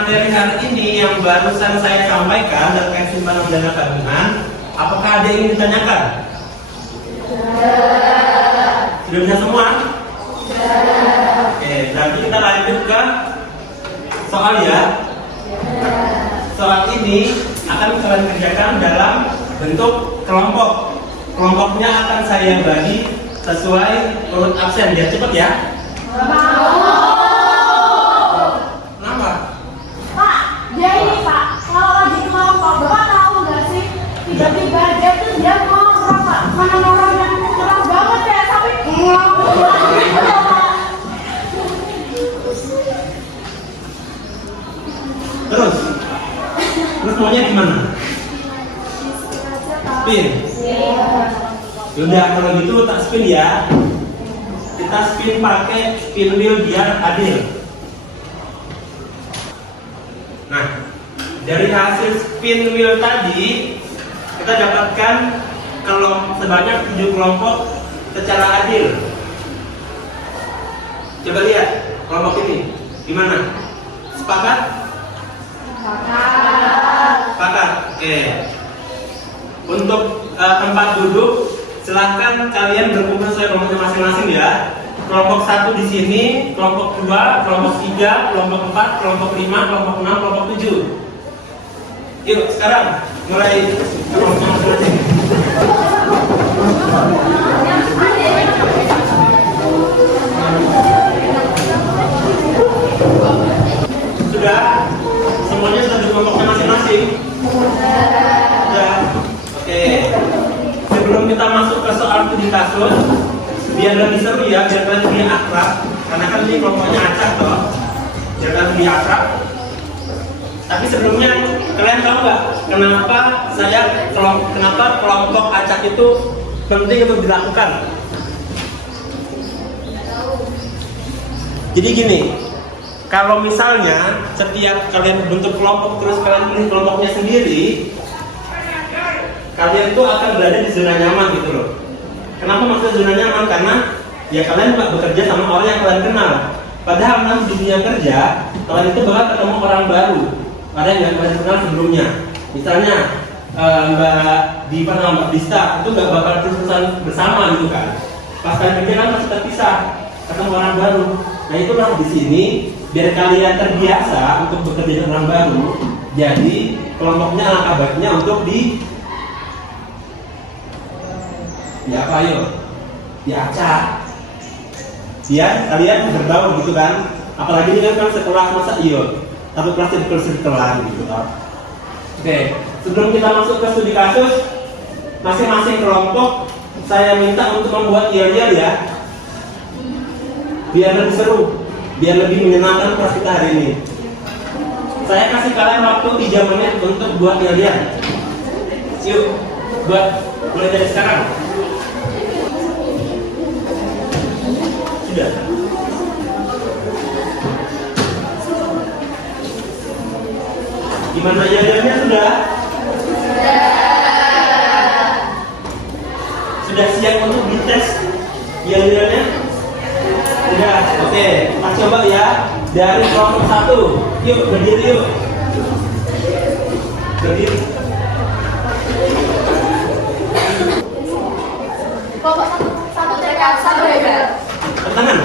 materi hari ini yang barusan saya sampaikan terkait simpanan dana tabungan, apakah ada yang ingin ditanyakan? Sudah bisa semua? Oke, nanti kita lanjut ke soal ya. Soal ini akan kalian kerjakan dalam bentuk kelompok. Kelompoknya akan saya bagi sesuai urut absen, biar cepat ya. Kenapa? Pak, dia ini Pak, kalau lagi kelompok, Bapak tahu nggak sih? Tiba-tiba dia tuh dia ngomong Pak, mana orang yang cerah banget ya, tapi ngomong gitu Pak. Terus maunya gimana? Spin. Yaudah kalau gitu tak spin ya. Kita spin pakai spin wheel biar adil. Nah, dari hasil spin wheel tadi kita dapatkan sebanyak 7 kelompok secara adil. Coba lihat kelompok ini gimana? Sepakat? Sepakat. Oke. Untuk tempat duduk, silahkan kalian berkumpul sesuai kelompoknya masing-masing ya. Kelompok 1 di sini, kelompok 2, kelompok 3, kelompok 4, kelompok 5, kelompok 6, kelompok 7. Yuk sekarang mulai kelompoknya masing-masing. Sudah? Semuanya sudah di kelompoknya masing-masing? Sudah. Oke. Sebelum kita masuk ke soal studi kasus, biar lebih seru ya, biar kalian lebih akrab. Karena kan ini kelompoknya acak toh, biar kalian lebih akrab. Tapi sebelumnya kalian tahu nggak kenapa kelompok acak itu penting untuk dilakukan? Jadi gini, kalau misalnya setiap kalian bentuk kelompok terus kalian pilih kelompoknya sendiri, kalian itu akan berada di zona nyaman gitu loh. Kenapa maksudnya zona nyaman? Karena ya kalian bekerja sama orang yang kalian kenal. Padahal nanti di dunia kerja, kalian itu bakal ketemu orang baru, ada yang kalian kenal sebelumnya. Misalnya Mbak Diva sama Mbak Dista itu nggak bakal terus-terusan bersama gitu kan. Pas kalian kerja kan pasti terpisah, ketemu orang baru. Nah itulah di sini biar kalian terbiasa untuk bekerja dengan orang baru. Jadi kelompoknya alangkah baiknya untuk diacak. Biar kalian berbaur gitu kan. Apalagi ini kan sekolah masa satu kelas jadi kelas gitu kan. Oke, sebelum kita masuk ke studi kasus, masing-masing kelompok saya minta untuk membuat yel-yel ya. Biar lebih seru, biar lebih menyenangkan kelas kita hari ini. Saya kasih kalian waktu 3 menit untuk buat yel-yel. Yuk, mulai dari sekarang. Sudah. Gimana yel-yelnya sudah? Sudah siap untuk dites yel-yelnya? Sudah, oke. Kita coba ya dari kelompok 1. Yuk, berdiri yuk. Berdiri. Kelompok satu cekat, satu hebat. Tangan.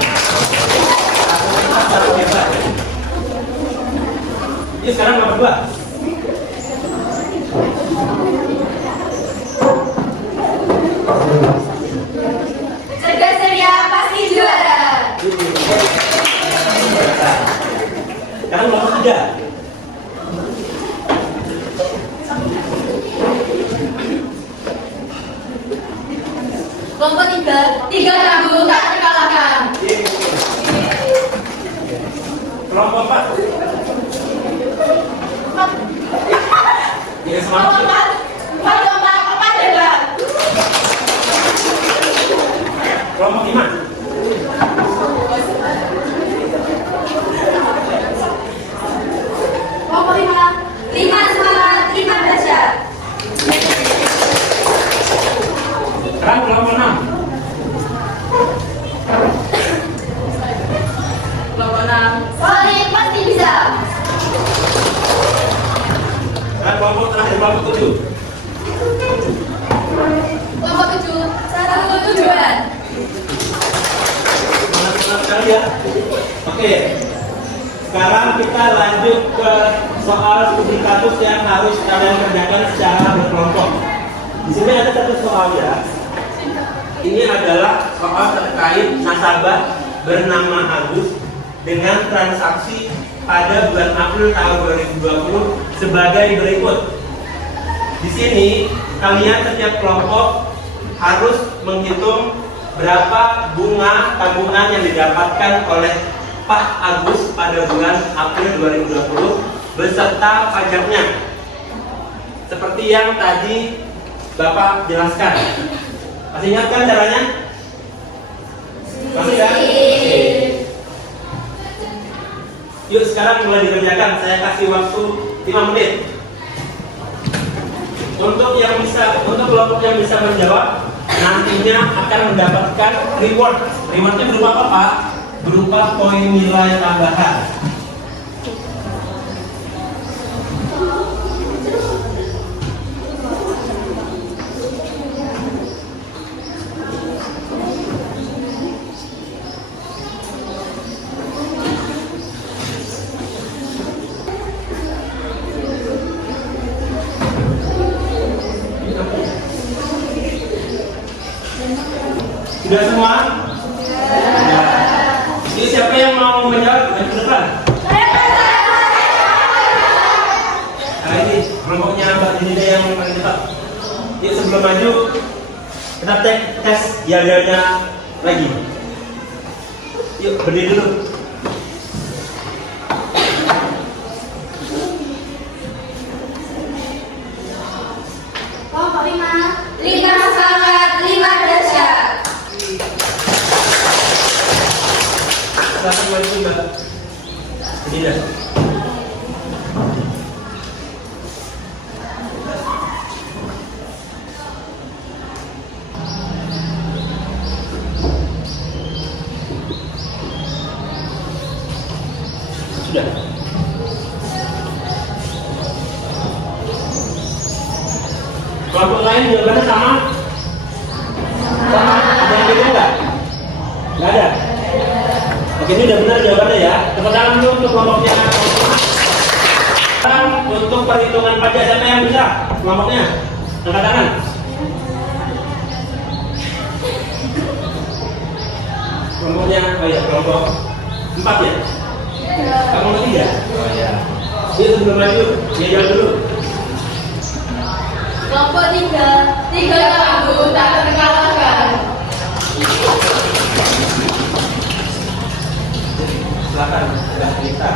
Satu hebat. Yuk sekarang nomor 2. Cerdas ceria pasti juara. Sekarang nomor 3. Kelompok 3, 3 tangguh tak terkalahkan. Kelompok 4. Ya, Kelompok 4, 4 hebat. kelompok 5. Kelompok 5 semangat, 5 belajar. Sekarang kelompok 6. Kelompok 6, solid pasti bisa. Oke. Sekarang kita lanjut ke soal studi kasus yang harus kalian kerjakan secara berkelompok. Di sini ada satu soal ya. Ini adalah soal terkait nasabah bernama Agus dengan transaksi pada bulan April tahun 2020 sebagai berikut. Di sini kalian setiap kelompok harus menghitung berapa bunga tabungan yang didapatkan oleh Pak Agus pada bulan April 2020 beserta pajaknya. Seperti yang tadi Bapak jelaskan. Masih ingat kan caranya? Masih ya? Oke. Yuk sekarang mulai dikerjakan. Saya kasih waktu 5 menit. Untuk kelompok yang bisa menjawab nantinya akan mendapatkan reward. Rewardnya berupa apa, Pak? Berupa poin nilai tambahan. Sudah semua? Ya. Ini siapa yang mau menjawab? Yang ke depan. Nah ini kelompoknya Mbak Dinda yang paling depan. Yuk sebelum maju kita tes jaga-jaga lagi. Yuk berdiri dulu. Kelompok 5. 5 sangat 5 dahsyat. Silakan maju Mbak Dinda. Sudah. Kelompok lain jawabannya sama? Sama? Ada yang beda nggak? Nggak ada? Oke, ini udah benar jawabannya ya. Tepuk tangan dulu untuk kelompoknya. Sekarang untuk perhitungan pajak siapa yang bisa? Kelompoknya? Angkat tangan. Kelompoknya, oh ya, kelompok 4 ya? Kamu mau 3? Oh ya. Ini sebelum maju, dia jawab dulu. Kelompok 3 lagu tak terkalahkan. Silakan, sudah kita.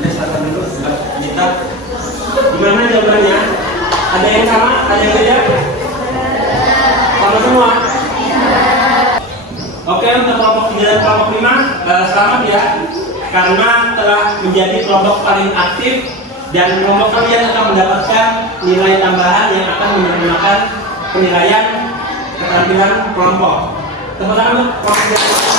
Silakan dulu, kita. Gimana jawabannya? Ada yang sama? Ada yang beda? Sama semua? Oke, untuk kelompok 3 dan kelompok 5, selamat ya. Karena telah menjadi kelompok paling aktif dan kelompok kalian akan mendapatkan nilai tambahan yang akan menggunakan penilaian keterampilan kelompok. Tepuk tangan untuk kelompok